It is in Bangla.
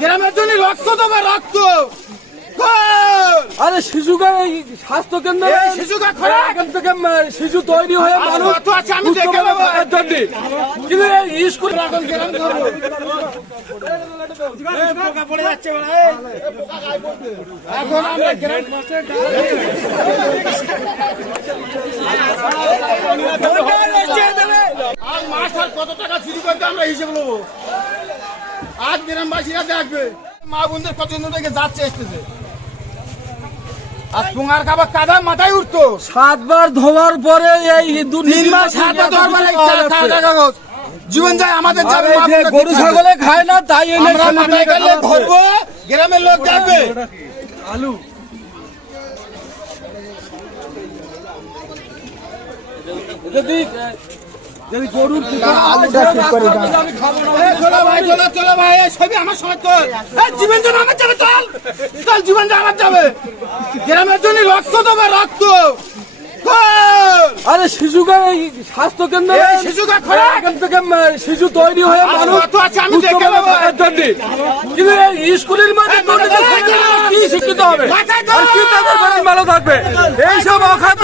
গ্রামের জন্য রক্ত দেবো রক্ত! আরে শিশুকে স্বাস্থ্য কেন্দ্রে শিশুকে! এখান থেকে শিশু তৈরি হয়ে মানুষ। কিন্তু এই স্কুল এখন গ্রাম ধরবো। এখন আমরা গ্রাম আর মাস আর কত টাকা চুরি করতে আমরা হিসেব নেব? আজ গ্রামবাসীরা দেখবে। মা বোনদের কতদিন থেকে যাচ্ছে এসতেছে আর তোমার খাবার কাদা মাথায় উঠতো। সাতবার ধোয়ার পরে এই তিন মাস পা ধোয়ার কাগজ। জীবন যায় আমাদের যাবে গরু ছাগলে খায় না তাই আমরা মাথায় গেলে ধরবো গ্রামের লোক দেখবে। যদি যদি গরুর আলুটা ঠিক করে দাও। চলো ভাই চলো চলো ভাই ছবি আমার সময় জীবন যেন আমার যাবে চল চল জীবন যেন আমার যাবে। গ্রামের জন্য রক্ত দেবো রক্ত। আরে শিশুকে স্বাস্থ্য কেন্দ্রে শিশুকে! এখান থেকে শিশু তৈরি হয়ে মানুষ আছে আমি দেখে নেব। কিন্তু এই স্কুলের মধ্যে। কি শিক্ষিত হবে? মাথায় আর কি তাদের ভালো থাকবে? এইসব অখাদ্য